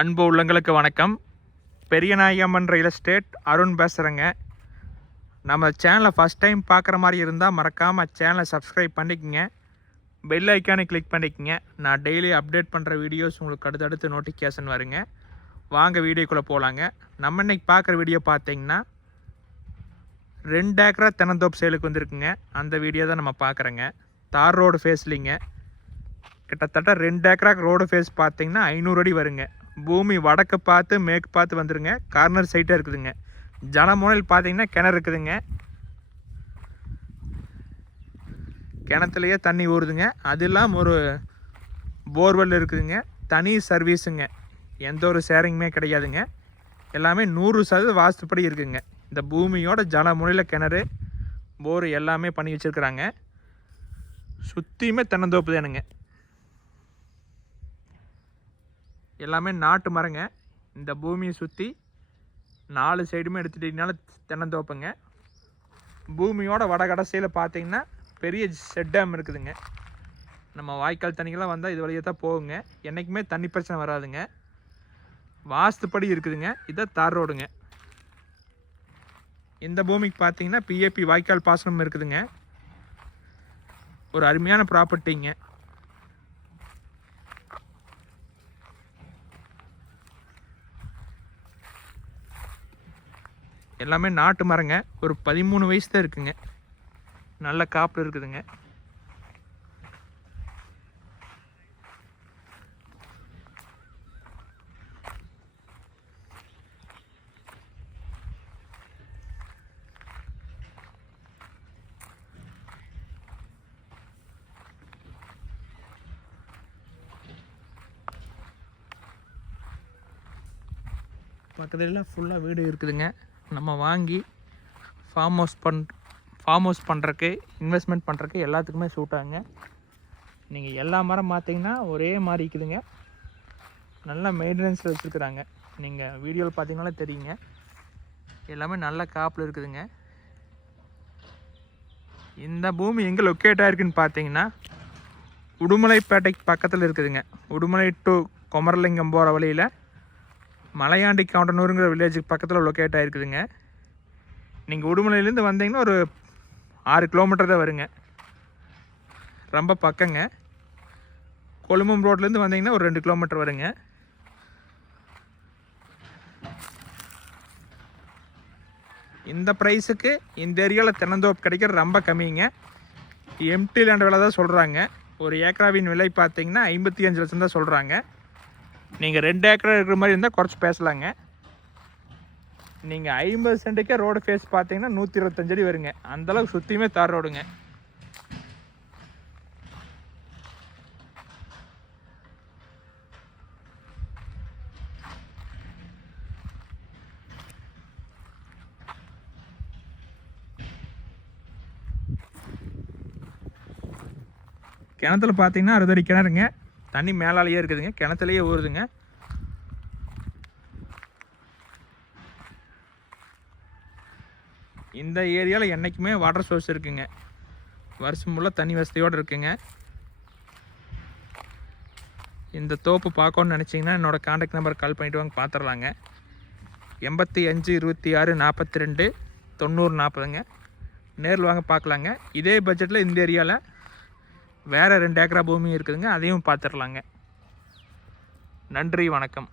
அன்பு உள்ளங்களுக்கு வணக்கம். பெரியநாயகம்மன் ரியல் எஸ்டேட் அருண் பேசுகிறேங்க. நம்ம சேனலை ஃபஸ்ட் டைம் பார்க்குற மாதிரி இருந்தால் மறக்காமல் சேனலை சப்ஸ்கிரைப் பண்ணிக்கோங்க. பெல் ஐக்கானை கிளிக் பண்ணிக்கோங்க. நான் டெய்லி அப்டேட் பண்ணுற வீடியோஸ் உங்களுக்கு அடுத்தடுத்து நோட்டிஃபிகேஷன் வருங்க. வாங்க வீடியோக்குள்ளே போகலாங்க. நம்ம இன்றைக்கி பார்க்குற வீடியோ பார்த்தீங்கன்னா 2 ஏக்கரா தென்னந்தோப்பு சேலுக்கு வந்திருக்குங்க. அந்த வீடியோ தான் நம்ம பார்க்குறோங்க. தார் ரோடு ஃபேஸ்லிங்க. கிட்டத்தட்ட 2 ஏக்கரா ரோடு ஃபேஸ் பார்த்தீங்கன்னா 500 அடி வருங்க. பூமி வடக்கு பார்த்து மேற்கு பார்த்து வந்துருங்க. கார்னர் சைட்டாக இருக்குதுங்க. ஜலமுனையில் பார்த்தீங்கன்னா கிணறு இருக்குதுங்க. கிணத்துலையே தண்ணி ஊறுதுங்க. அது இல்லாமல் ஒரு போர்வெல் இருக்குதுங்க. தனி சர்வீஸுங்க. எந்த ஒரு ஷேரிங்குமே கிடையாதுங்க. எல்லாமே 100% வாஸ்துப்படி இருக்குதுங்க. இந்த பூமியோட ஜலமுனையில் கிணறு போர் எல்லாமே பண்ணி வச்சுருக்குறாங்க. சுற்றியுமே தென்னந்தோப்பு தானுங்க. எல்லாமே நாட்டு மரங்க. இந்த பூமியை சுற்றி 4 சைடுமே எடுத்துட்டிங்கனால தென்னந்தோப்புங்க. பூமியோட வடகடைசியில் பார்த்தீங்கன்னா பெரிய செட் டேம் இருக்குதுங்க. நம்ம வாய்க்கால் தண்ணிக்கெல்லாம் வந்தால் இது வழியாக தான் போகுங்க. என்றைக்குமே தண்ணி பிரச்சனை வராதுங்க. வாஸ்துப்படி இருக்குதுங்க. இதை தார் ரோடுங்க. இந்த பூமிக்கு பார்த்தீங்கன்னா பிஏபி வாய்க்கால் பாசனம் இருக்குதுங்க. ஒரு அருமையான ப்ராப்பர்ட்டிங்க. எல்லாமே நாட்டு மரங்க. ஒரு 13 வயசு தான் இருக்குங்க. நல்ல காப்பில் இருக்குதுங்க. பக்கத்துலலாம் ஃபுல்லாக வீடு இருக்குதுங்க. நம்ம வாங்கி ஃபார்ம் ஹவுஸ் பண்ணுறக்கு இன்வெஸ்ட்மெண்ட் பண்ணுறக்கு எல்லாத்துக்குமே சூட் ஆகுங்க. நீங்கள் எல்லா மரம் பார்த்தீங்கன்னா ஒரே மாதிரி இருக்குதுங்க. நல்ல மெயின்டெனன்ஸில் வச்சுருக்குறாங்க. நீங்கள் வீடியோவில் பார்த்தீங்கன்னாலே தெரியுங்க. எல்லாமே நல்ல காப்பில் இருக்குதுங்க. இந்த பூமி எங்கே லொக்கேட் ஆகிருக்குன்னு பார்த்தீங்கன்னா உடுமலைப்பேட்டைக்கு பக்கத்தில் இருக்குதுங்க. உடுமலை டு குமரலிங்கம் போகிற வழியில் மலையாண்டி கவுண்டனூருங்கிற வில்லேஜுக்கு பக்கத்தில் லொக்கேட் ஆகிருக்குதுங்க. நீங்கள் உடுமலையிலேருந்து வந்தீங்கன்னா ஒரு 6 கிலோமீட்டர் தான் வருங்க. ரொம்ப பக்கங்க. கொழும்பம் ரோட்லேருந்து வந்தீங்கன்னா ஒரு 2 கிலோமீட்டர் வருங்க. இந்த ப்ரைஸுக்கு இந்த ஏரியாவில் தென்னந்தோப்பு கிடைக்கிறது ரொம்ப கம்மிங்க. எம்டி லேண்ட் விலை தான் சொல்கிறாங்க. ஒரு ஏக்கராவின் விலை பார்த்தீங்கன்னா 55 லட்சம் தான் சொல்கிறாங்க. நீங்கள் 2 ஏக்கரா இருக்கிற மாதிரி இருந்தால் குறைச்சி பேசலாங்க. நீங்கள் 50 சென்ட்டுக்கே ரோடு ஃபேஸ் பார்த்தீங்கன்னா 125 அடி வருங்க. அந்தளவுக்கு சுற்றியுமே தார் ரோடுங்க. கிணத்துல பார்த்தீங்கன்னா 60 அடி கிணறுங்க. தண்ணி மேலாலேயே இருக்குதுங்க. கிணத்துலையே ஊறுதுங்க. இந்த ஏரியாவில் என்றைக்குமே வாட்டர் சோர்ஸ் இருக்குங்க. வருஷம் ஃபுல்லாக தண்ணி வசதியோடு இருக்குங்க. இந்த தோப்பு பார்க்கணுன்னு நினச்சிங்கன்னா என்னோடய கான்டாக்ட் நம்பர் கால் பண்ணிவிட்டு வாங்க, பார்த்துடலாங்க. 85 26 42 90 40ங்க. நேரில் வாங்க பார்க்கலாங்க. இதே பட்ஜெட்டில் இந்த ஏரியாவில் வேறு 2 ஏக்கரா பூமி இருக்குதுங்க. அதையும் பார்த்துடலாங்க. நன்றி, வணக்கம்.